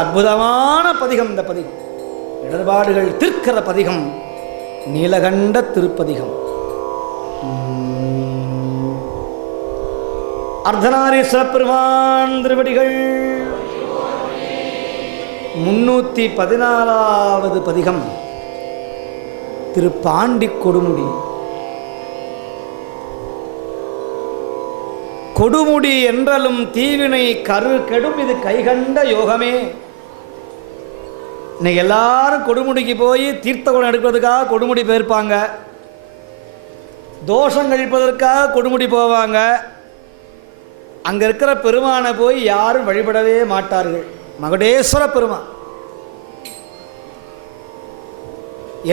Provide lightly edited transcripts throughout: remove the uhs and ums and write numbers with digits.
அற்புதமான பதிகம் இந்த பதிகம். இடர்பாடுகள் தீர்க்கிற பதிகம், நீலகண்ட திருப்பதிகம். அர்த்தநாரீஸ்வர பெருமான் திருவடிகள். 314வது பதிகம், திருப்பாண்டி கொடுமுடி. கொடுமுடி என்றலும் தீவினை கரு கெடும், இது கைகண்ட யோகமே. இன்னைக்கு எல்லாரும் கொடுமுடிக்கு போய் தீர்த்த குடம் எடுக்கிறதுக்காக கொடுமுடி போயிருப்பாங்க, தோஷம் கழிப்பதற்காக கொடுமுடி போவாங்க. அங்கே இருக்கிற பெருமானை போய் யாரும் வழிபடவே மாட்டார்கள். மகுடேஸ்வர பெருமான்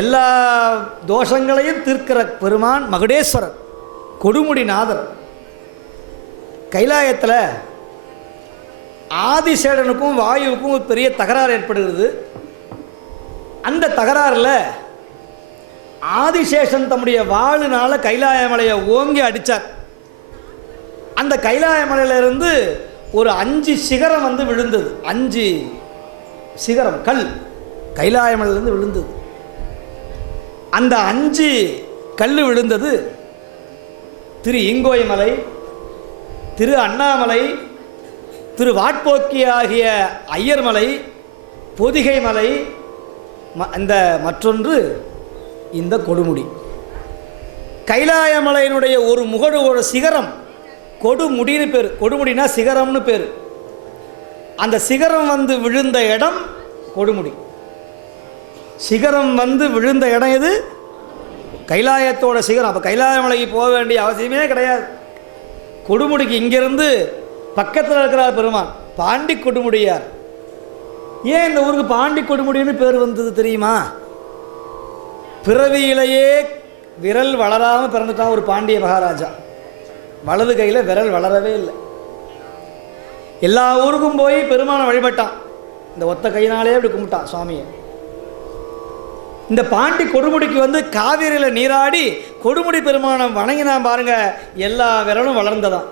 எல்லா தோஷங்களையும் தீர்க்கிற பெருமான் மகுடேஸ்வரர், கொடுமுடிநாதர். கைலாயத்தில் ஆதிசேடனுக்கும் வாயுவுக்கும் ஒரு பெரிய தகராறு ஏற்படுகிறது. அந்த தகராறில் ஆதிசேஷன் தம்முடைய வாளுனால கைலாய மலையை ஓங்கி அடித்தார். அந்த கைலாய மலையிலிருந்து ஒரு 5 சிகரம் வந்து விழுந்தது. 5 சிகரம் கல் கைலாய மலையிலிருந்து விழுந்தது. அந்த 5 கல் விழுந்தது திரு ஈங்கோய் மலை, திரு அண்ணாமலை, திரு வாட்போக்கி ஆகிய ஐயர் மலை, பொதிகை மலை, இந்த மற்றொன்று இந்த கொடுமுடி. கைலாய மலையினுடைய ஒரு முகடு, ஒரு சிகரம் கொடுமுடின்னு பேர். கொடுமுடினா சிகரம்னு பேர். அந்த சிகரம் வந்து விழுந்த இடம் கொடுமுடி. சிகரம் வந்து விழுந்த இடம் எது? கைலாயத்தோட சிகரம். அப்போ கைலாய மலைக்கு போக வேண்டிய அவசியமே கிடையாது. கொடுமுடிக்கு இங்கிருந்து பக்கத்தில் இருக்கிறார் பெருமான், பாண்டி கொடுமுடியார். ஏன் இந்த ஊருக்கு பாண்டி கொடுமுடின்னு பேர் வந்தது தெரியுமா? பிறவியிலேயே விரல் வளராமல் பிறந்துட்டான் ஒரு பாண்டிய மகாராஜா. வலது கையில் விரல் வளரவே இல்லை. எல்லா ஊருக்கும் போய் பெருமானை வழிபட்டான். இந்த ஒத்த கையினாலே அப்படி கும்பிட்டான் சுவாமியை. இந்த பாண்டி கொடுமுடிக்கு வந்து காவிரியில் நீராடி கொடுமுடி பெருமானை வணங்கினா பாருங்க, எல்லா விரலும் வளர்ந்ததான்.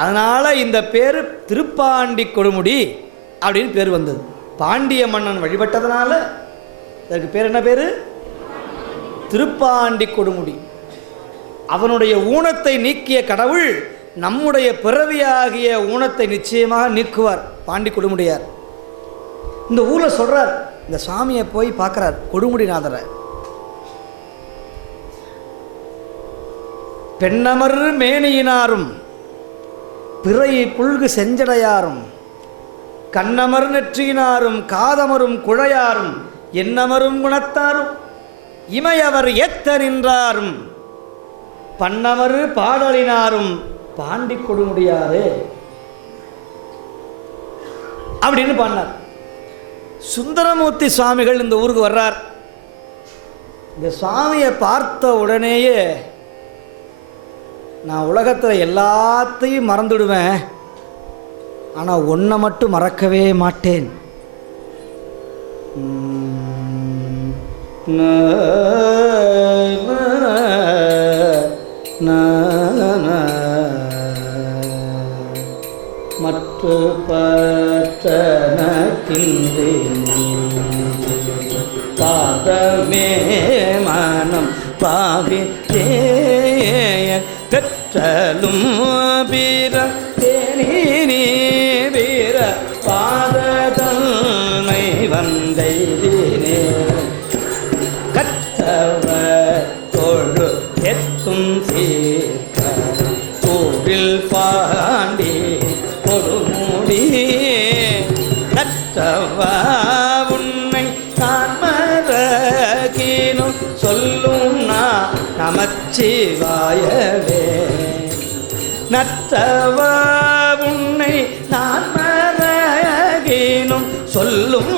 அதனால் இந்த பேர் திருப்பாண்டி கொடுமுடி அப்படின்னு பேர் வந்தது. பாண்டிய மன்னன் வழிபட்டதுனால இதற்கு பேர் என்ன பேர்? திருப்பாண்டி கொடுமுடி. அவனுடைய ஊனத்தை நீக்கிய கடவுள் நம்முடைய பிறவியாகிய ஊனத்தை நிச்சயமாக நீக்குவார் பாண்டி கொடுமுடியார். இந்த ஊரில் சொல்கிறார், இந்த சுவாமியை போய் பார்க்குறார் கொடுமுடிநாதரை. பெண்ணமர் மேனியினாரும் பிறை புல்கு செஞ்சடையாரும் கண்ணமர் நெற்றியினாரும் காதமரும் குழையாரும் என்னமரும் குணத்தாரும் இமையவர் ஏத்த நின்றாரும் பன்னமர் பாடலினாரும் பாண்டி கொடுமுடியாரே அப்படின்னு பாடினார். சுந்தரமூர்த்தி சுவாமிகள் இந்த ஊருக்கு வர்றார். இந்த சுவாமியை பார்த்த உடனேயே நான் உலகத்தில் எல்லாத்தையும் மறந்துடுவேன், ஆனால் ஒன்றை மட்டும் மறக்கவே மாட்டேன். மற்ற பாதமே மனம் பாவி பெற்றலும் வீர தேனி வீர பாததன்மை வந்தைனே கத்தவ தோழு எத்தும் சீர்க்க கோவில் பாண்டி கொடுமுடி கத்தவ உன்னை நான் மறக்கினும் சொல்லும் நமச்சிவாயவே நற்றவ உன்னை நான் மறக்கினும் சொல்லும்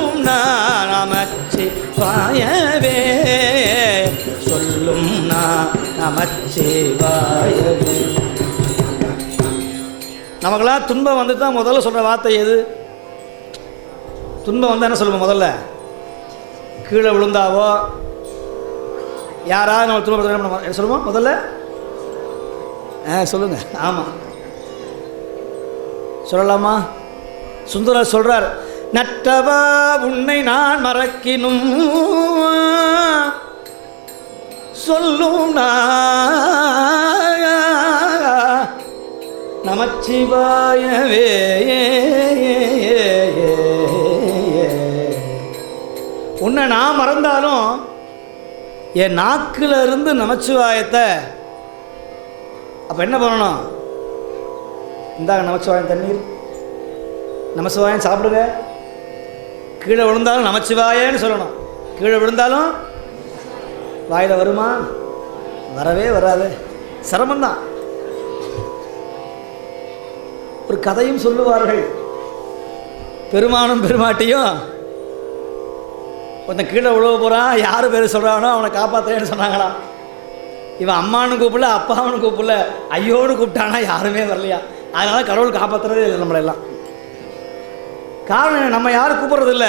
நமச்சிவாயவே சொல்லும் நமச்சிவாயவே. நமக்கெல்லாம் துன்பம் வந்து தான் முதல்ல சொல்கிற வார்த்தை எது? துன்பம் வந்து என்ன சொல்லுவோம்? முதல்ல கீழே விழுந்தாவோ யாராவது நம்ம துன்பப்படுத்த என்ன சொல்லுவோம் முதல்ல? சொல்லுங்க. ஆமாம் சொல்லலாமா? சுந்தரர் சொல்கிறார், நற்றவா உன்னை நான் மறக்கினும் சொல்லும் நமச்சிவாயவே. உன்னை நான் மறந்தாலும் என் நாக்கில் இருந்து நமச்சிவாயத்தை அப்போ என்ன பண்ணணும்? இந்தாங்க நமச்சிவாயம் தண்ணீர், நமச்சிவாயம் சாப்பிடுங்க. கீழே விழுந்தாலும் நமச்சிவாயன்னு சொல்லணும். கீழே விழுந்தாலும் வாயில் வருமா? வரவே வராது, சிரமந்தான். ஒரு கதையும் சொல்லுவார்கள். பெருமானும் பெருமாட்டியும் ஒருத்தன் கீழே விழுவ போகிறான், யார் பேர் சொல்கிறானோ அவனை காப்பாற்றுறேன்னு சொன்னாங்களாம். இவன் அம்மானு கூப்பிடல, அப்பாவனு கூப்பிடல, ஐயோன்னு கூப்பிட்டானா யாருமே வரலையா. அதனால் கடவுள் காப்பாற்றுறதே இல்லை நம்மளெல்லாம். காரணம் நம்ம யாரும் கூப்பிட்றதில்ல.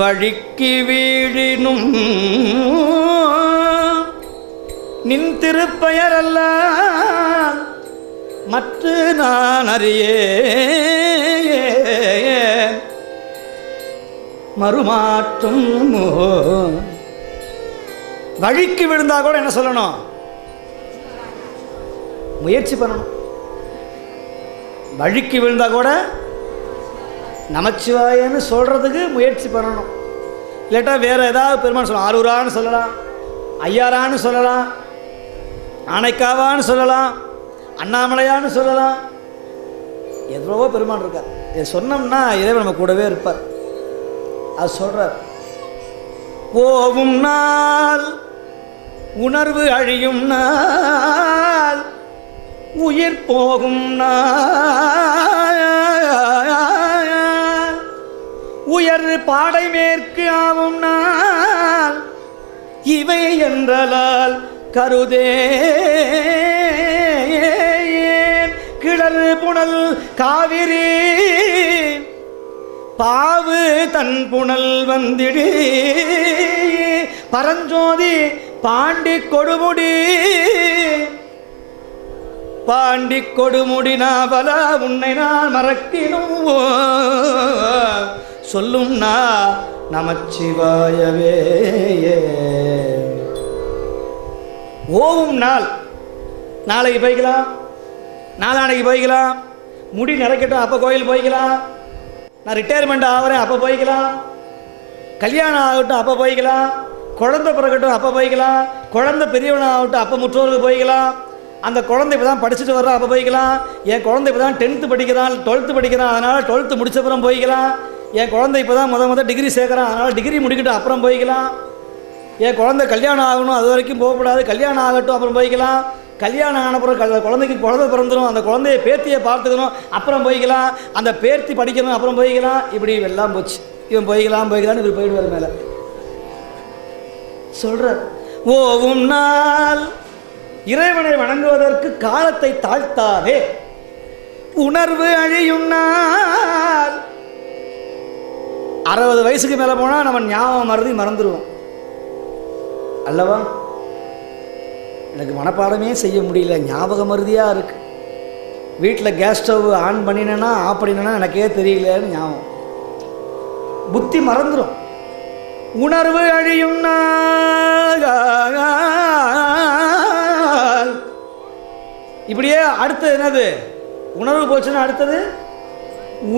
வழிக்கு வீழினும் நின் திருப்பெயர் அல்ல மற்ற நான் அறியே மறுமாற்றும். வழிக்கு விழுந்தா கூட என்ன சொல்லணும்? முயற்சி பண்ணணும். வழிக்கு விழுந்தா கூட நமச்சிவாயன்னு சொல்கிறதுக்கு முயற்சி பண்ணணும். இல்லாட்டா வேறு ஏதாவது பெருமான் சொல்லலாம். ஆரூரான்னு சொல்லலாம், ஐயாரான்னு சொல்லலாம், ஆனைக்காவான்னு சொல்லலாம், அண்ணாமலையான்னு சொல்லலாம். எவ்வளவோ பெருமான் இருக்கார். இதை சொன்னோம்னா இறைவன் நம்ம கூடவே இருப்பார். அது சொல்கிறார். ஓவும் நாள் உணர்வு அழியும் நாள் உயிர் போகும் நாள் உயர் பாடை மேற்கு ஆவும் நாள் இவை என்றலால் கருதே கிளறு புனல் காவிரி பாவு தன் புனல் வந்திடு பரஞ்சோதி பாண்டி கொடுமுடி பாண்டி கொடுமுடி நாவல உன்னை நான் மறக்கினும் சொல்லும் நமச்சிவாயவே. ஓவும் நாள் நாளைக்கு போய்க்கலாம், நாளானைக்கு போய்க்கலாம், முடி நிறைக்கட்டும் அப்போ கோயில் போய்க்கலாம், நான் ரிட்டையர்மெண்ட் ஆகிறேன் அப்போ போய்க்கலாம், கல்யாணம் ஆகட்டும் அப்போ போய்க்கலாம், குழந்தை பிறக்கட்டும் அப்போ போய்க்கலாம், குழந்தை பெரியவனாக ஆகட்டும் அப்போ முற்றோருக்கு போய்க்கலாம், அந்த குழந்தை இப்போ தான் படிச்சுட்டு வர்றான் அப்போ போய்க்கலாம், என் குழந்தை இப்போ தான் 10th படிக்கிறான் 12th படிக்கிறான் அதனால் 12th முடிச்சப்புறம் போய்க்கலாம், என் குழந்தை இப்போ தான் முத டிகிரி சேர்க்குறான் அதனால் டிகிரி முடிக்கிட்டு அப்புறம் போய்க்கலாம், என் குழந்தை கல்யாணம் ஆகணும் அது வரைக்கும் போகக்கூடாது கல்யாணம் ஆகட்டும் அப்புறம் போய்க்கலாம், கல்யாணம் ஆனப்புறம் குழந்தைக்கு குழந்தை பிறந்துடும் அந்த குழந்தைய பேத்தியை பார்த்துக்கணும் அப்புறம் போய்க்கலாம், அந்த பேத்தி படிக்கணும் அப்புறம் போய்க்கலாம். இப்படி எல்லாம் போச்சு. இவன் போய்க்கலான்னு இவர் போயிடுவார் மேலே சொல்ற. ஓவும் நாள் இறைவனை வணங்குவதற்கு காலத்தை தாழ்த்தாதே. உணர்வு அழியும் நாள் 60 வயசுக்கு மேலே போனால் நம்ம ஞாபகம் மறந்துடுவோம் அல்லவா? எனக்கு மனப்பாடமே செய்ய முடியல, ஞாபக மருதியாக இருக்கு. வீட்டில் கேஸ் ஸ்டவ் ஆன் பண்ணினேன்னா ஆஃப் பண்ணினேன்னா எனக்கே தெரியலன்னு ஞாபகம், புத்தி மறந்துடும். உணர்வு அழியும் நாள் இப்படியே அடுத்தது என்னது? உணர்வு போச்சுன்னா அடுத்தது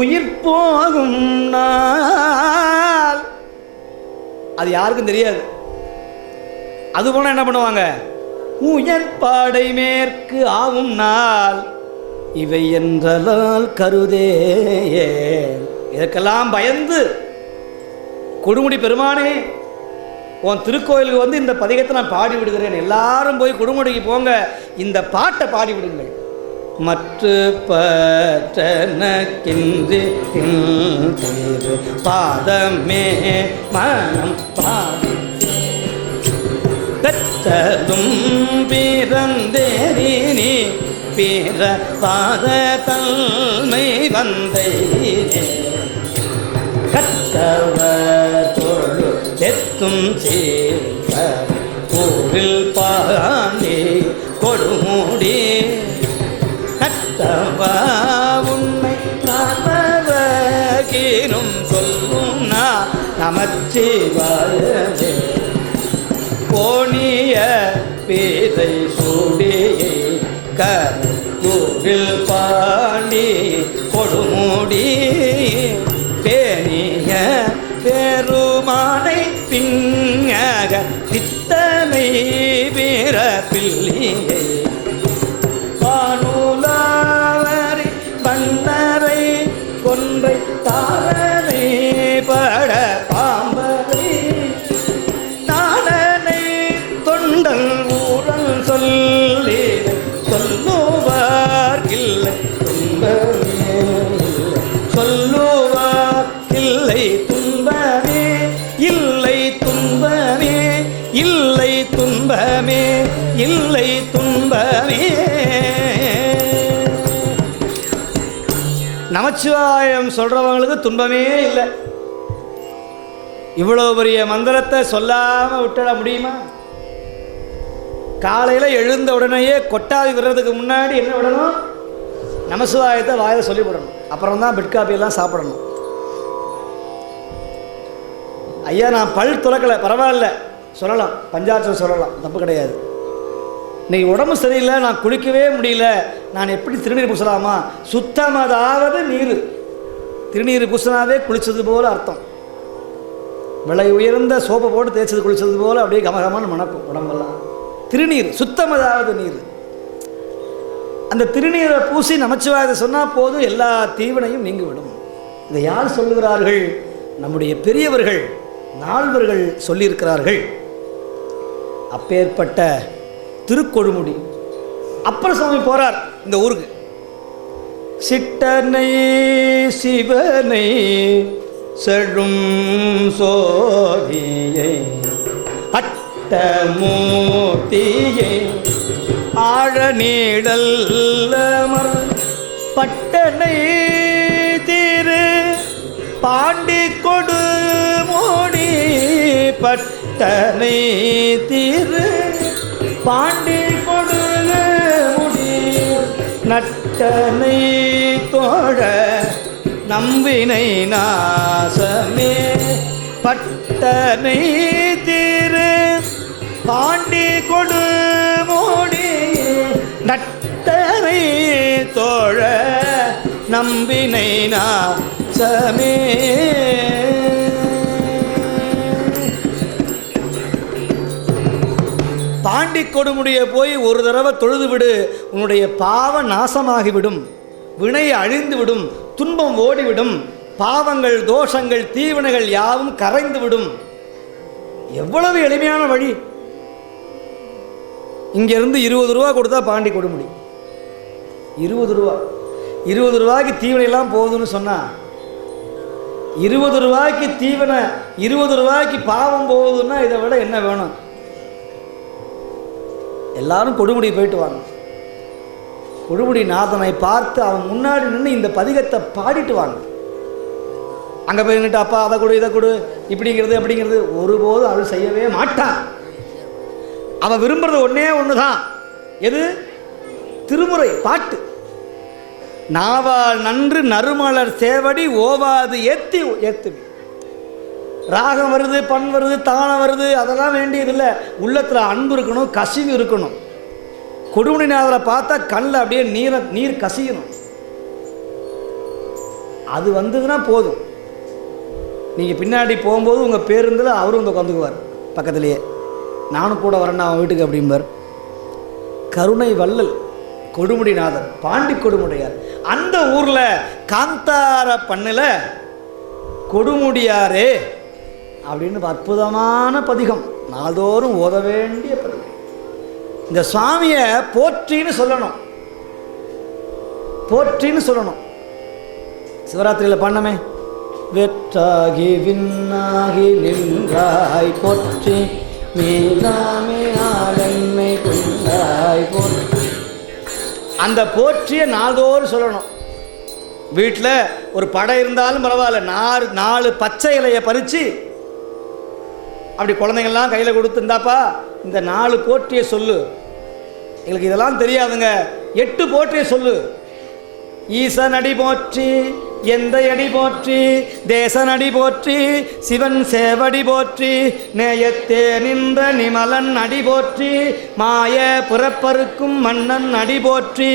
உயிர் போகும் நாள். அது யாருக்கும் தெரியாது. அது போனால் என்ன பண்ணுவாங்க? உயர் பாடை மேற்கு ஆகும் நாள் இவை என்றலால் கருதே. இதற்கெல்லாம் பயந்து கொடுமுடி பெருமானே உன் திருக்கோயிலுக்கு வந்து இந்த பதிகத்தை நான் பாடி விடுகிறேன், எல்லாரும் போய் கொடுமுடிக்கு போங்க, இந்த பாட்டை பாடி விடுங்கள். மற்ற பற்றனக்கின்றி பாதமே மனம் பாடி கற்றதும் பிறந்தேனி பிற பாத தன்மை வந்தை கற்றவர் தொழு எத்தும் சேர்ந்த ஊரில் பாண்டி கொடுமுடி கற்றவா உன்னை போக்கினும் சொல்லும் நமச்சிவாயவே. கோணிய பேதை சூடியை கருவில் பாண்டி கொடுமுடி பேணிய பெருமானை பிங்கக தித்தனை வீர பிள்ளையை பானுலாவரி பன்னரை கொன்றை தாரனை பட பாம்பரை நாடனை தொண்டல் ஊரல் சொல்லி சொல்லுவார் இல்லை துன்பமே சொல்லுவார் இல்லை துன்பமே இல்லை துன்பமே இல்லை துன்பமே இல்லை துன்பமே. நமச்சிவாயம் சொல்றவங்களுக்கு துன்பமே இல்லை. இவ்வளவு பெரிய மந்திரத்தை சொல்லாம விட்டுட முடியுமா? காலையில எழுந்த உடனேயே கொட்டாவி விடுறதுக்கு முன்னாடி என்ன விடணும்? நமசிவாயத்தை வாயில சொல்லி விடணும். அப்புறம் தான் பெட் காப்பி எல்லாம் சாப்பிடணும். ஐயா நான் பல் துலக்கலை, பரவாயில்ல சொல்லலாம், பஞ்சாட்சம் சொல்லலாம், தப்பு கிடையாது. இன்னைக்கு உடம்பு சரியில்லை, நான் குளிக்கவே முடியல, நான் எப்படி திருநீர் பூசலாமா? சுத்தமதாவது நீர், திருநீர் பூசினாவே குளிச்சது போல அர்த்தம். விலை உயர்ந்த சோப்பை போட்டு தேய்ச்சது குளிச்சது போல அப்படியே கமகமான மணக்கும் உடம்பெல்லாம். திருநீர் சுத்தமதாவது நீர். அந்த திருநீரை பூசி நமச்சிவாயத்தை சொன்னால் போதும், எல்லா தீவினையும் நீங்கிவிடும். இதை யார் சொல்லுகிறார்கள்? நம்முடைய பெரியவர்கள் நால்வர்கள் சொல்லியிருக்கிறார்கள். அப்பேற்பட்ட திருக்கொடுமுடி அப்பர் சுவாமி போறார் இந்த ஊருக்கு. சிட்டனை சிவனை செழும் சோதியை அட்டமூர்த்தியை ஆழ நீடல்லமர் பட்டனை திரு பாண்டி கொடு மோடி பட்டனை திரு பாண்டி கொடு முடி நட்டனை தோழ நம்பினை நாசமே பட்டனை திரு பாண்டி கொடு மோடி நட்டனை தோழ நம்பினை நாசமே. பாண்டி கொடுமுடிய போய் ஒரு தடவை தொழுது விடு, உன்னுடைய பாவ நாசமாகிவிடும், வினை அழிந்துவிடும், துன்பம் ஓடிவிடும், பாவங்கள் தோஷங்கள் தீவினைகள் யாவும் கரைந்துவிடும். எவ்வளவு எளிமையான வழி! இங்கிருந்து 20 ரூபா கொடுத்தா பாண்டி கொடுமுடி. 20 ரூபா, 20 ரூபாய்க்கு தீவினையெல்லாம் போகுதுன்னு சொன்னா, 20 ரூபாய்க்கு தீவனை, 20 ரூபாய்க்கு பாவம் போகுதுன்னா இதை விட என்ன வேணும்? எல்லாரும் கொடுமுடி போயிட்டு வாங்க. கொடுமுடி நாதனை பார்த்து அவன் முன்னாடி நின்று இந்த பதிகத்தை பாடிட்டு வாங்க. அங்கே போய்கிட்டு அப்பா அதை கொடு இதை கொடு இப்படிங்கிறது அப்படிங்கிறது ஒருபோதும் அவள் செய்யவே மாட்டான். அவன் விரும்புறது ஒன்னே ஒன்று தான். எது? திருமுறை பாட்டு. நாவால் நன்று நறுமலர் சேவடி ஓவாது ஏத்தி ஏத்துவி. ராகம் வருது, பண் வருது, தானம் வருது, அதெல்லாம் வேண்டியதில்லை. உள்ளத்தில் அன்பு இருக்கணும், கசிவு இருக்கணும். கொடுமுடிநாதரை பார்த்தா கண்ணில் அப்படியே நீர் கசியணும். அது வந்ததுன்னா போதும். நீங்கள் பின்னாடி போகும்போது உங்கள் பேருந்தில் அவரும் வந்து உட்காந்துக்குவார் பக்கத்துலேயே. நானும் கூட வரேன்னா அவன் வீட்டுக்கு அப்படிம்பார். கருணை வள்ளல் கொடுமுடிநாதர், பாண்டி கொடுமுடியார். அந்த ஊரில் காந்தார பண்ணில் கொடுமுடியாரே அப்படின்னு அற்புதமான பதிகம், நாள்தோறும் ஓத வேண்டிய பதிகம். இந்த சுவாமியை போற்றின்னு சொல்லணும், போற்றின்னு சொல்லணும். சிவராத்திரியில் பண்ணமே, வெற்றாகி விண்ணாகி நின்றாய் போற்றி மீதாமே ஆளென்னை கொண்டாய் போற்றி. அந்த போற்றிய நாள்தோறும் சொல்லணும். வீட்டில் ஒரு படம் இருந்தாலும் பரவாயில்ல, 4 பச்சை இலையை பறித்து அப்படி குழந்தைங்கள்லாம் கையில் கொடுத்துருந்தாப்பா இந்த 4 போற்றிய சொல்லு. எங்களுக்கு இதெல்லாம் தெரியாதுங்க, 8 போற்றிய சொல்லு. ஈசனடி போற்றி எந்த அடி போற்றி, தேசனடி போற்றி, சிவன் சேவடி போற்றி, நேயத்தே நின்ற நிமலன் அடி போற்றி, மாய புறப்பருக்கும் மன்னன் அடி போற்றி,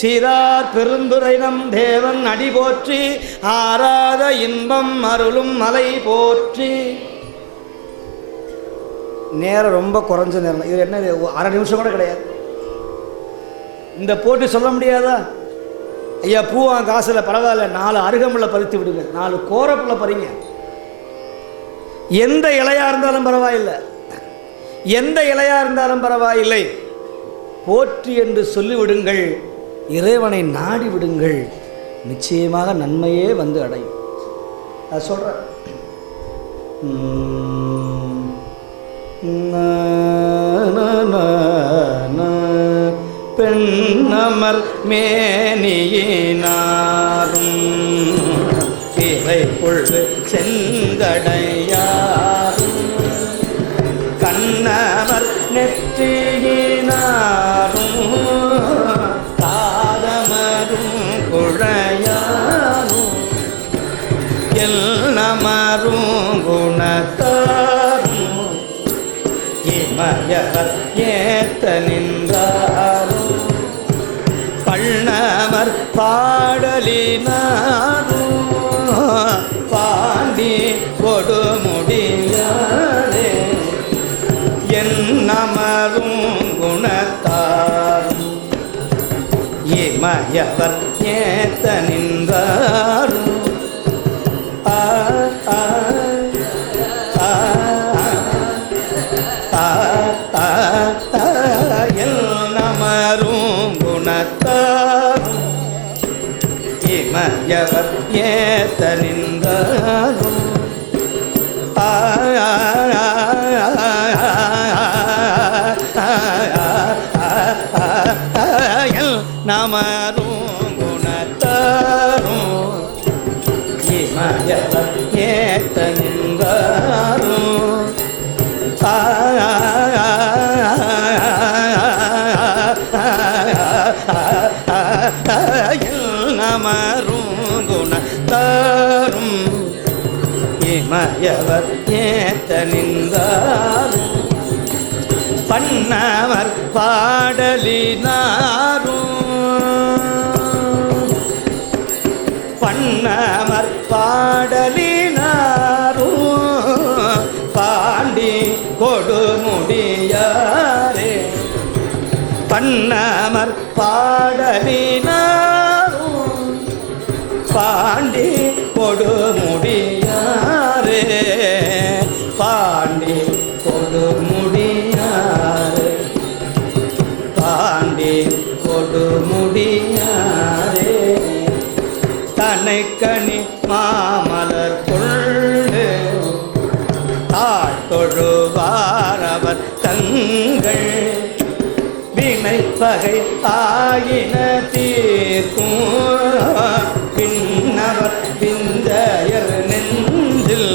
சீரார் பெருந்துரைனம் தேவன் அடி போற்றி, ஆராத இன்பம் அருளும் மலை போற்றி. நேரம் ரொம்ப குறைஞ்ச நேரம். இது என்ன, அரை நிமிஷம் கூட கிடையாது. இந்த போட்டி சொல்ல முடியாதா? ஐயா பூவான் காசில் பரவாயில்ல, 4 அருகம்புள்ள பறித்து விடுங்க, 4 கோரப்புள்ள பறிங்க. எந்த இலையா இருந்தாலும் பரவாயில்லை, எந்த இலையா இருந்தாலும் பரவாயில்லை, போற்றி என்று சொல்லிவிடுங்கள். இறைவனை நாடி விடுங்கள், நிச்சயமாக நன்மையே வந்து அடையும். அது சொல்கிறேன். பெண்ணமர் மேனியினாரும் பிறை பொழுது செங்கடையாரும் கண்ணவர் நெற்றியினாரும் காதமரும் குழையாரும் எல்லமரும் குணத்தாரும் இமயவர் ஏத்த நின்றாரும் பள்ளமர் பாடலினாரும் பாண்டி கொடுமுடியாரே என்னமரும் குணத்தாரும் இமயவர் ஏத்த நின்றாரும் இமயவர் ஏத்த நின்றாரும் நமரும் குணத்தாரும் இமயவர் ஏத்த நின்றாரும் நமரும் குணத்தாரும் இமயவர் ஏத்த நின்றாரும் பண்ணவர் பாடலினாரும் பண்ணவர் பாடலினாரும் பாண்டி கொடுமுடியாரே பண்ணவர் பாடலினாரும் பாண்டி கொடுமுடியாரே பாண்டி கொடுமுடியாரே பாண்டி கொடுமுடியாரே தனைக்கனி மாமலர் கொண்டு தாழ்த்தொழுவாரவர் தங்கள் வினைப்பகை ஆயின தீர்க்கும் பின்னவர் பிந்தையர் நெஞ்சில்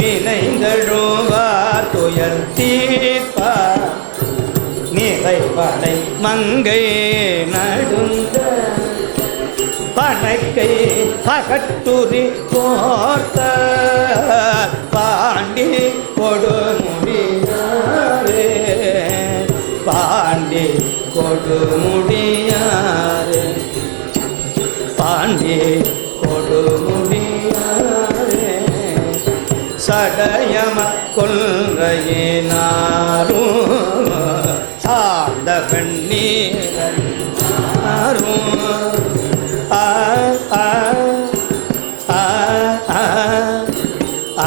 நினைந்தழுவார் துயர் தீர்ப்பார் நிறைவடை மங்கை நடுந்த பனைக்கை பகட்டுரி போர்த்த பாண்டி கொடுமுடியாரே பாண்டி கொடுமுடியாரே பாண்டி கொடுமுடியாரே சடயம கொள்கையினாரும் சார்ந்த பெண்ணீரும் ஆ ஆ ஆ ஆ ஆ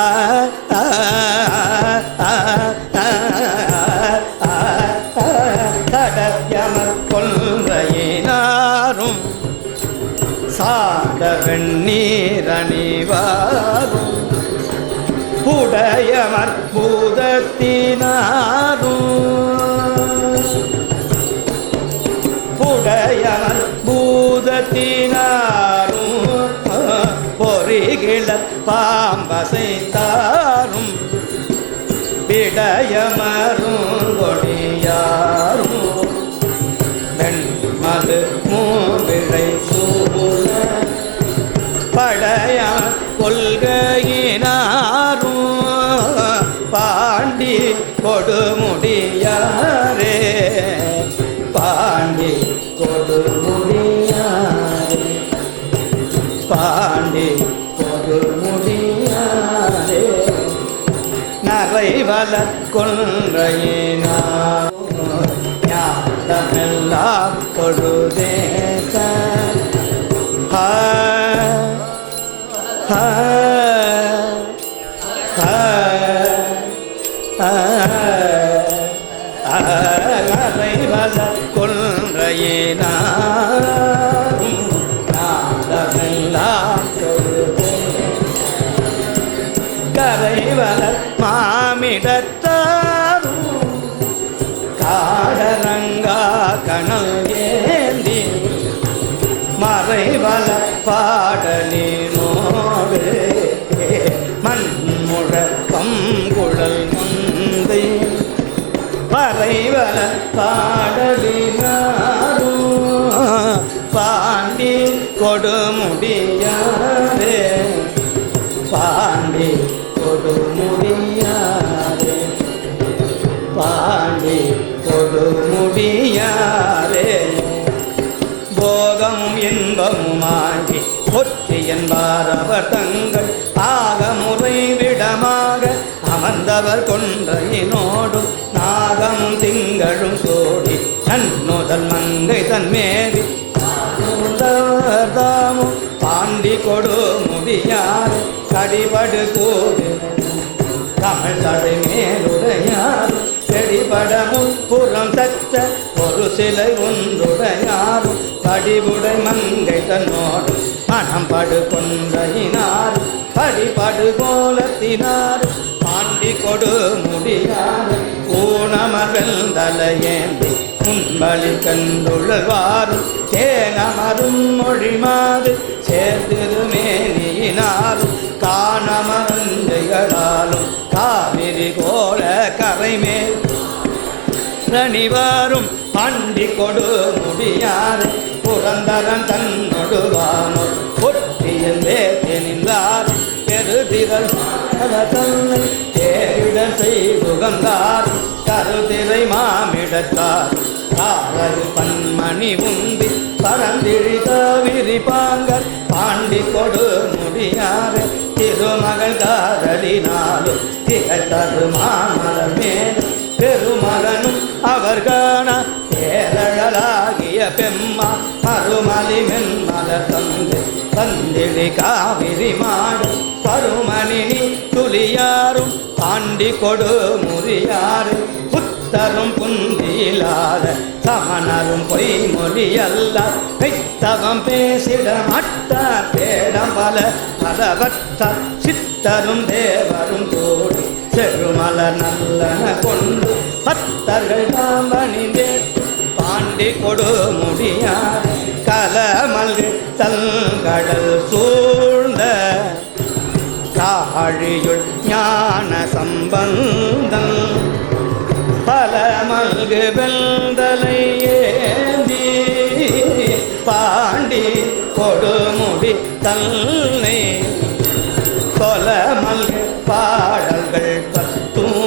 ஆ தடயமர் கொள்கையினாரும் சார்ந்த வெண்ணீரணிவாரும் புடையமர் பூதத்தினாரும் புடையமர் பூதத்தினாரும் பொறிகிழ பாம்பசைத்தாரும் விடயமரும் கொடியாரும் வெண்மது மூ வளர் கொன்றையினார் ஞானமெல்லாம் பொழுதேத்த கரைவளர் மாமிடத்தாரும் காடரங்கா கணல் ஏந்தி மறைவளர் பாடலினோடு மண்முழக்கம் குழல் முந்தை பறைவளர் பாடலினாரும் பாண்டி கொடுமுடியாரே பாண்டி கொடுமுடியாரே பாண்டி கொடுமுடியாரே போகமும் இன்பமுமாகி ஒற்றி என்பார் அவர் தங்கள் ஆகமுறை விடமாக அமர்ந்தவர் கொன்றையினோடும் நாகமும் திங்களும் சோடி நன்னுதல் மங்கை தன்மேவி தாமும் பாண்டி கொடுமுடியார் கடிபடு கூடு தமிழ் தடை மேலுடையாரும் செடிபடமும் புறம் தத்த ஒரு சிலை ஒன்றுடையாரும் படிபுடை மங்கை தன்னோடும் மனம் படு கொன்றையினாரும் படிபடு கோலத்தினாரும் பாண்டி கொடுமுடியார் ஊனமகள் தலையேந்தி முன்பலி கண்டுள்வாரும் தேனமரும் மொழிமாது சேர்த்திருமேனியினாரும் காணமருந்தைகளாலும் காவிரி கோல கரைமேல் ரணிவாரும் பாண்டி கொடுமுடியார் புரந்தரன் தன்னொடுவானோ ஒற்றியந்தே தெனிந்தார் பெருதிரள் தன்னை தேரிட செய்துகந்தார் கருதிரை மாமிடத்தார் காரது பன்மணி உந்தி பரந்திழி தவிரி பாங்கர் பாண்டி கொடுமுடியார் திருமகள் காதலினாலும் திகழ்த்தது மாமலர் மேல் பெருமகனும் அவர் காண பேரழலாகிய பெம்மா மறுமலி மென்மலர் தந்து தந்திழி காவிரி மாடு பருமணினி துளியாரும் பாண்டி கொடுமுடியாறு புத்தரும் புந்தியிலாத சமணரும் பொய்மொழியல்ல மெய்த்தவம் பேசிட மட்டார் பேடம் பல பலவற்றார் சித்தரும் தேவரும் கூடி செருமலர் நல்லன கொண்டு பத்தர்கள் தாம்பணிந்தே பாண்டி கொடுமுடியார் கலமல்கு தல்கடல் சூழ்ந்த காழியுள் ஞான சம்பந்தம் பல மல்கு வெந்தலை ஏந்தி பாண்டி கொடுமுடி தன்னை கொல மல்கு பாடல்கள் பத்தும்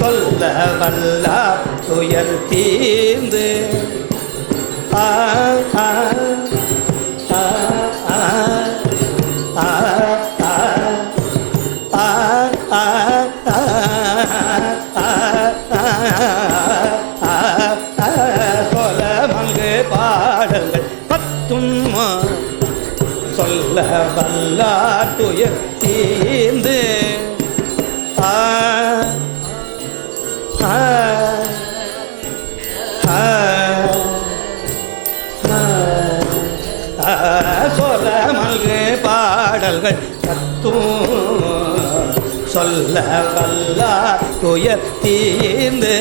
சொல்ல வல்ல துயர் தீர்ந்து ஆ ஆ ஆ ஆ சொல்ல வல்லார் துயர் தீர்ந்து சொல்ல மல்கு பாடல்கள் கத்தும் சொல்ல வல்லார் துயர் தீர்ந்து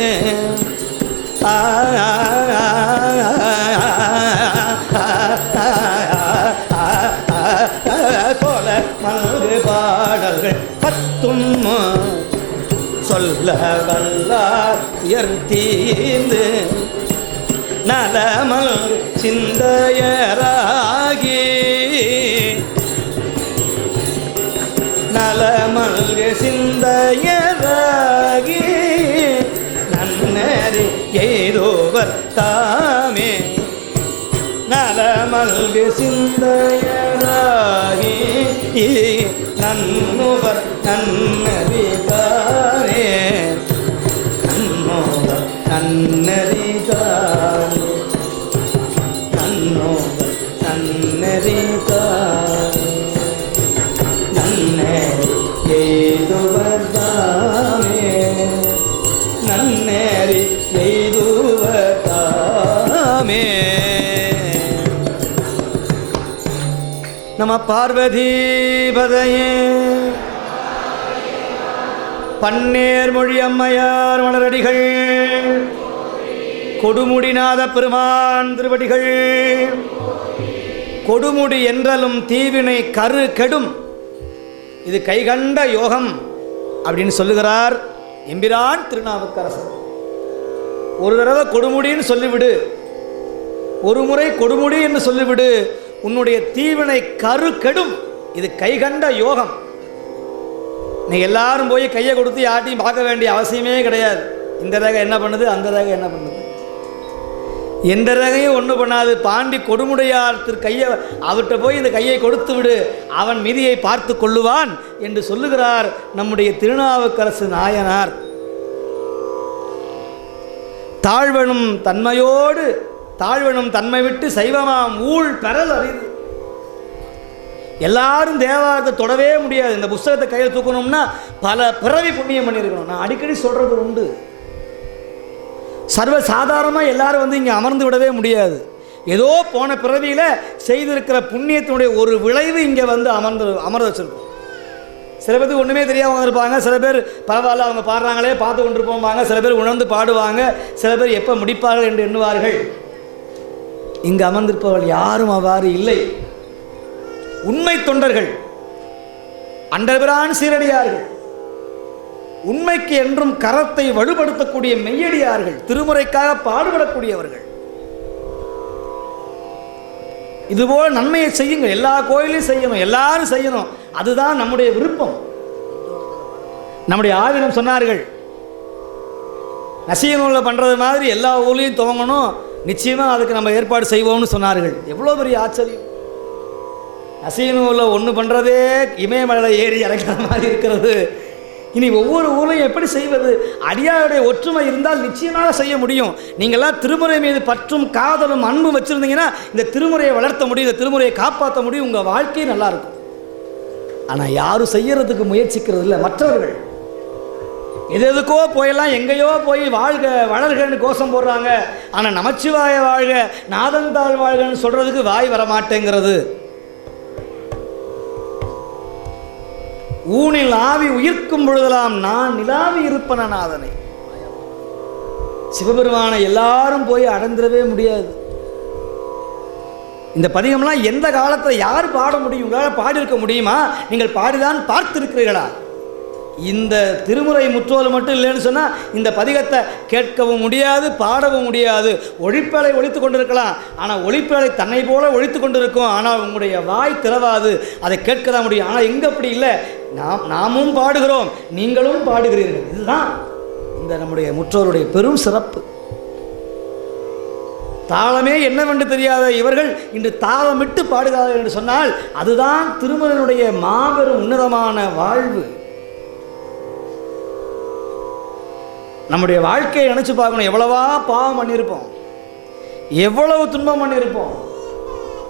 கோல மல்கு பாடல்கள் பத்தும் சொல்ல வல்லார் உயர் தீர்ந்து நலமல் சிந்தையராகி நலமல்கு சிந்தையராகி நன்னறி எய்தோவர் தாமே நலமல்கு சிந்தையராகி நன்னுவர் நன்னறிவார் நம பார்வதீபதையே. பன்னேர் மொழி அம்மையார் மலரடிகள், கொடுமுடிநாத பெருமான் திருவடிகள். கொடுமுடி என்றலும் தீவினை கரு கெடும், இது கைகண்ட யோகம் அப்படின்னு சொல்லுகிறார் எம்பிரான் திருநாவுக்கரசர். ஒரு தடவை கொடுமுடின்னு சொல்லிவிடு, ஒரு முறை கொடுமுடி என்று சொல்லிவிடு, உன்னுடைய தீவினை கரு கெடும், இது கைகண்ட யோகம். நீ எல்லாரும் போய் கையை கொடுத்து யார்ட்டையும் பார்க்க வேண்டிய அவசியமே கிடையாது. இந்த ரகம் என்ன பண்ணுது, அந்த ரகம் என்ன பண்ணுது, எந்த ரகையும் ஒன்று பண்ணாது. பாண்டி கொடுமுடையார் கையை அவர்கிட்ட போய் இந்த கையை கொடுத்து விடு, அவன் மிதியை பார்த்து கொள்ளுவான் என்று சொல்லுகிறார் நம்முடைய திருநாவுக்கரசு நாயனார். தாழ்வனும் தன்மையோடு, தாழ்வனும் தன்மை விட்டு சைவமாம் ஊழ் பெறல் அறிது. எல்லாரும் தேவாரத்தை தொடவே முடியாது. இந்த புஸ்தகத்தை கையில் தூக்கணும்னா பல பிறவி புண்ணியம் பண்ணியிருக்கணும். நான் அடிக்கடி சொல்றது உண்டு. சர்வ சாதாரணமாக எல்லாரும் வந்து இங்கே அமர்ந்து விடவே முடியாது. ஏதோ போன பிறவியில் செய்திருக்கிற புண்ணியத்தினுடைய ஒரு விளைவு இங்கே வந்து அமர்ந்து வச்சிருக்கோம். சில பேருக்கு ஒன்றுமே தெரியாமல் இருப்பாங்க, சில பேர் பரவாயில்ல அவங்க பாடுறாங்களே பார்த்து கொண்டு போவாங்க, சில பேர் உணர்ந்து பாடுவாங்க, சில பேர் எப்போ முடிப்பார்கள் என்று எண்ணுவார்கள். இங்கு அமர்ந்திருப்பவர்கள் யாரும் அவ்வாறு இல்லை. உண்மை தொண்டர்கள், அண்டர்பிரான் சீரடியார்கள், உண்மைக்கு என்றும் கரத்தை வலுப்படுத்தக்கூடிய மெய்யடியார்கள், திருமுறைக்காக பாடுபடக்கூடியவர்கள். இதுபோல் நன்மையை செய்யுங்கள். எல்லா கோயிலையும் செய்யணும், எல்லாரும் செய்யணும். அதுதான் நம்முடைய விருப்பம். நம்முடைய ஆதீனம் சொன்னார்கள், நசிக நூலில் பண்ணுறது மாதிரி எல்லா ஊர்லேயும் துவங்கணும், நிச்சயமாக அதுக்கு நம்ம ஏற்பாடு செய்வோம்னு சொன்னார்கள். எவ்வளோ பெரிய ஆச்சரியம்! நசிக நூலில் ஒன்று பண்ணுறதே இமயமலையில் ஏறி இறங்குற மாதிரி இருக்கிறது. இனி ஒவ்வொரு ஊரையும் எப்படி செய்வது? அடியாருடைய ஒற்றுமை இருந்தால் நிச்சயமாக செய்ய முடியும். நீங்கள்லாம் திருமுறை மீது பற்றும் காதலும் அன்பும் வச்சுருந்தீங்கன்னா இந்த திருமுறையை வளர்த்த முடியும், இந்த திருமுறையை காப்பாற்ற முடியும், உங்கள் வாழ்க்கையே நல்லாயிருக்கும். ஆனால் யாரும் செய்யறதுக்கு முயற்சிக்கிறது இல்லை. மற்றவர்கள் எதுக்கோ போயெல்லாம் எங்கேயோ போய் வாழ்க வளர்கன்னு கோஷம் போடுறாங்க. ஆனால் நமச்சிவாய வாழ்க, நாதந்தாள் வாழ்கன்னு சொல்கிறதுக்கு வாய் வரமாட்டேங்கிறது. ஊனில் ஆவி உயிர்க்கும் பொழுதெல்லாம் நான் நிலாவி இருப்பன நாதனை. சிவபெருமானை எல்லாரும் போய் அடைந்திடவே முடியாது. இந்த பதிகம்லாம் எந்த காலத்தில் யார் பாட முடியும்? உங்களால் பாடியிருக்க முடியுமா? நீங்கள் பாடிதான் பார்த்திருக்கிறீர்களா? இந்த திருமுறை முற்றோல் மட்டும் இல்லைன்னு சொன்னால் இந்த பதிகத்தை கேட்கவும் முடியாது, பாடவும் முடியாது. ஒழிப்பேலை ஒழித்து கொண்டிருக்கலாம், ஆனால் ஒழிப்பேலை தன்னை போல ஒழித்து கொண்டிருக்கும். ஆனால் உங்களுடைய வாய் திறவாது, அதை கேட்க தான் முடியும். ஆனால் எங்கே அப்படி இல்லை, நாமும் பாடுகிறோம், நீங்களும் பாடுகிறீர்கள். இதுதான் இந்த நம்முடைய முற்றோருடைய பெரும் சிறப்பு. தாளமே என்னவென்று தெரியாத இவர்கள் இன்று தாளமிட்டு பாடுகிறார்கள் என்று சொன்னால் அதுதான் திருமுறையினுடைய மாபெரும் உன்னதமான வாழ்வு. நம்முடைய வாழ்க்கையை நினச்சி பார்க்கணும். எவ்வளவா பாவம் பண்ணியிருப்போம், எவ்வளவு துன்பம் பண்ணியிருப்போம்.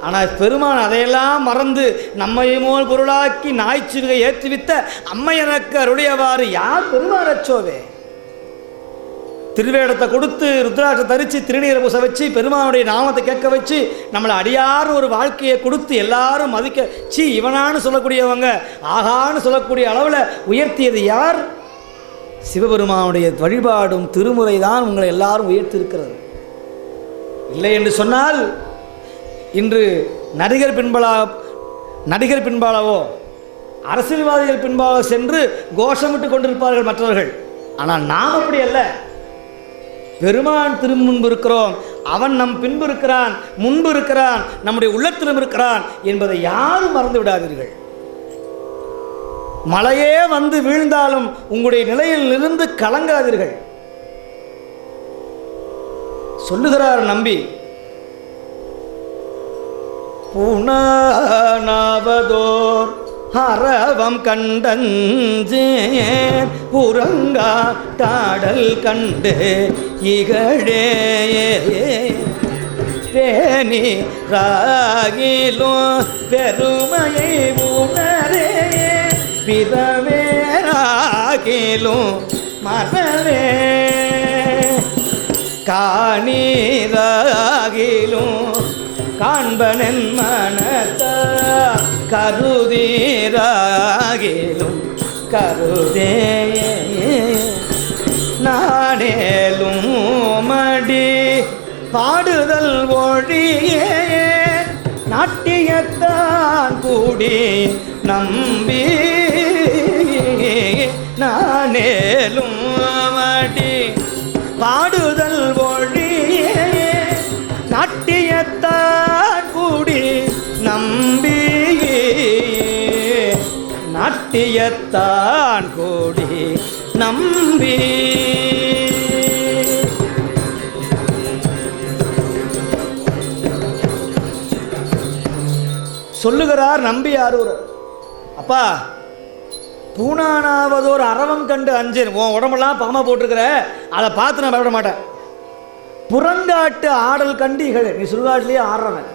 ஆனால் பெருமான் அதையெல்லாம் மறந்து நம்மையுமோல் பொருளாக்கி நாய்ச்சிவிகை ஏற்றுவித்த அம்மை எனக்கு அருடையவாறு யார் பெருமான் அச்சோவே. திருவேடத்தை கொடுத்து ருத்ராட்சத்தை தரித்து திருநீரை பூச வச்சு பெருமானுடைய நாமத்தை கேட்க வச்சு நம்மளை அடியாரும் ஒரு வாழ்க்கையை கொடுத்து எல்லாரும் மதிக்க இவனான்னு சொல்லக்கூடியவங்க ஆகான்னு சொல்லக்கூடிய அளவில் உயர்த்தியது யார்? சிவபெருமானுடைய வழிபாடும் திருமுறை தான் உங்களை எல்லாரும் உயர்த்திருக்கிறது. இல்லை என்று சொன்னால் இன்று நடிகர் பின்பாலவோ அரசியல்வாதிகள் பின்பாலோ சென்று கோஷமிட்டு கொண்டிருப்பார்கள் மற்றவர்கள். ஆனால் நாம் அப்படி அல்ல. பெருமான் திருமுன்பு இருக்கிறோம், அவன் நம் பின்பு இருக்கிறான், முன்பு இருக்கிறான், நம்முடைய உள்ளத்திலும் இருக்கிறான் என்பதை யாரும் மறந்து விடாதீர்கள். மழையே வந்து வீழ்ந்தாலும் உங்களுடைய நிலையில் இருந்து கலங்காதீர்கள். சொல்லுகிறார் நம்பி, புனாவதோர் அரவம் கண்டஞ்சே புறங்கா தாடல் கண்டு இகழே பேணி ராகிலும் பெருமையை உணரே பிறவேராகிலும் மறவே காணீராகிலும் காண்பனென் மனத்தார் கருதீராகிலும் கருதே நாடேலும் மடி பாடுதல் ஒழியே நாட்டியத்தான் கூடி நம்பி நானேலும் மடி பாடுதல் ஒழியே நாட்டியத்தான் கூடி நம்பி நாட்டியத்தான் கூடி நம்பி. சொல்லுகிறார் நம்பியாரூர், அப்பா பூனானாவதோர் அரவம் கண்டு அஞ்சேன். உன் உடம்பெல்லாம் பாமா போட்டிருக்கிற, அதை பார்த்து நான் பயப்பட மாட்டேன். புறங்காட்டு ஆடல் கண்டு இகழ, நீ சுடுகாட்டிலேயே ஆடுறவன்,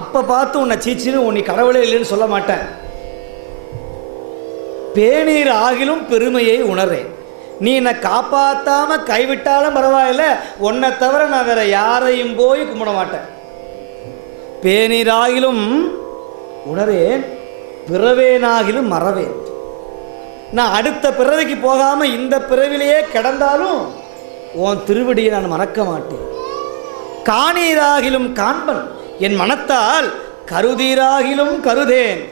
அப்போ பார்த்து உன்னை சீச்சின்னு உன்னை கடவுளே இல்லைன்னு சொல்ல மாட்டேன். பேணீர் ஆகிலும் பெருமையை உணர்றேன். நீ என்னை காப்பாற்றாம கைவிட்டாலும் பரவாயில்ல, உன்னை தவிர நான் வேற யாரையும் போய் கும்பிட மாட்டேன். பேணீராகிலும் உணரேன், பிறவேனாகிலும் மறவேன். நான் அடுத்த பிறவிக்கு போகாமல் இந்த பிறவிலேயே கிடந்தாலும் உன் திருவடியை நான் மறக்க மாட்டேன். காணீராகிலும் காண்பன், என் மனத்தால் கருதீராகிலும் கருதேன்.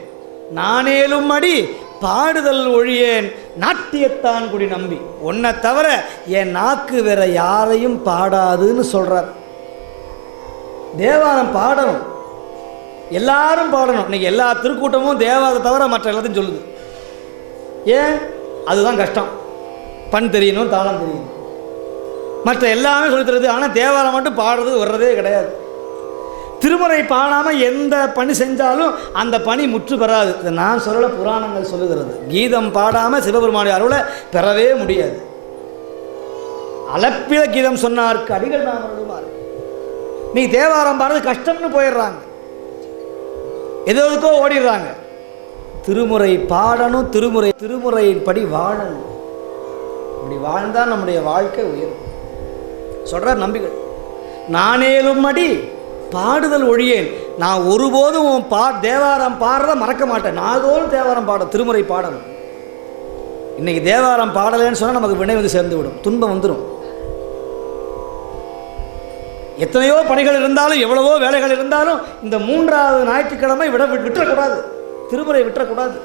நானேலும் அடி பாடுதல் ஒழியேன் நாட்டியத்தான் குடி நம்பி. உன்னை தவிர என் நாக்கு வேற யாரையும் பாடாதுன்னு சொல்கிறார். தேவாரம் பாடணும், எல்லாரும் பாடணும். இன்னைக்கு எல்லா திருக்கூட்டமும் தேவாரத்தை தவிர மற்ற எல்லாத்தையும் சொல்லுது. ஏன்? அதுதான் கஷ்டம். பண் தெரியணும், தாளம் தெரியணும், மற்ற எல்லாமே சொல்லி தருது. ஆனால் தேவாரம் மட்டும் பாடுறது வர்றதே கிடையாது. திருமுறை பாடாமல் எந்த பணி செஞ்சாலும் அந்த பணி முற்று பெறாது. இதை நான் சொல்லலை, புராணங்கள் சொல்லுகிறது. கீதம் பாடாமல் சிவபெருமானுடைய அருளை பெறவே முடியாது. அளப்பில கீதம் சொன்னார்க்கு அடிகள் நாம் அருளுமாறு. நீ தேவாரம் பாடுறது கஷ்டம்னு போயிடுறாங்க, எதுக்கோ ஓடிடுறாங்க. திருமுறை பாடணும், திருமுறையின் படி வாழணும். இப்படி வாழ்ந்தால் நம்முடைய வாழ்க்கை உயரும். சொல்கிறார் நம்பிகள், நானேலும் அடி பாடுதல் ஒழியேன். நான் ஒருபோதும் தேவாரம் பாடுறத மறக்க மாட்டேன். நாள்தோறும் தேவாரம் பாட, திருமுறை பாடணும். இன்னைக்கு தேவாரம் பாடலைன்னு சொன்னால் நமக்கு வினை வந்து சேர்ந்து விடும், துன்பம் வந்துடும். எத்தனையோ பணிகள் இருந்தாலும், எவ்வளவோ வேலைகள் இருந்தாலும், இந்த 3வது ஞாயிற்றுக்கிழமை விட்டுறக்கூடாது, திருமுறை விட்டுறக்கூடாது.